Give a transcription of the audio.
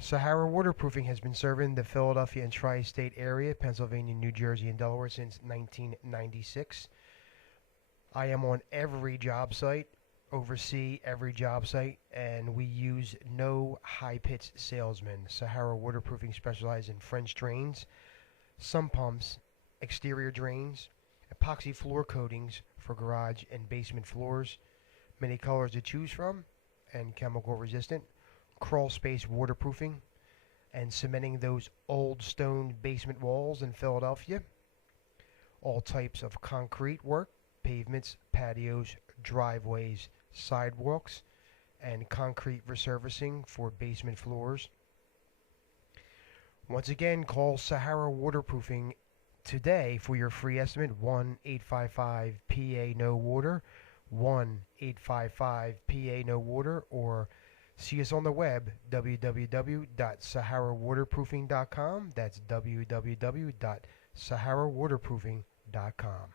Sahara Waterproofing has been serving the Philadelphia and tri-state area, Pennsylvania, New Jersey, and Delaware since 1996. I am on every job site, oversee every job site, and we use no high-pitched salesmen. Sahara Waterproofing specializes in French drains, sump pumps, exterior drains, epoxy floor coatings for garage and basement floors, many colors to choose from, and chemical resistant, crawl space waterproofing, and cementing those old stone basement walls in Philadelphia. All types of concrete work, pavements, patios, driveways, sidewalks, and concrete resurfacing for basement floors. Once again, call Sahara Waterproofing today for your free estimate, 1-855-PA-NO-WATER, 1-855-PA-NO-WATER, or see us on the web, www.saharawaterproofing.com. That's www.saharawaterproofing.com.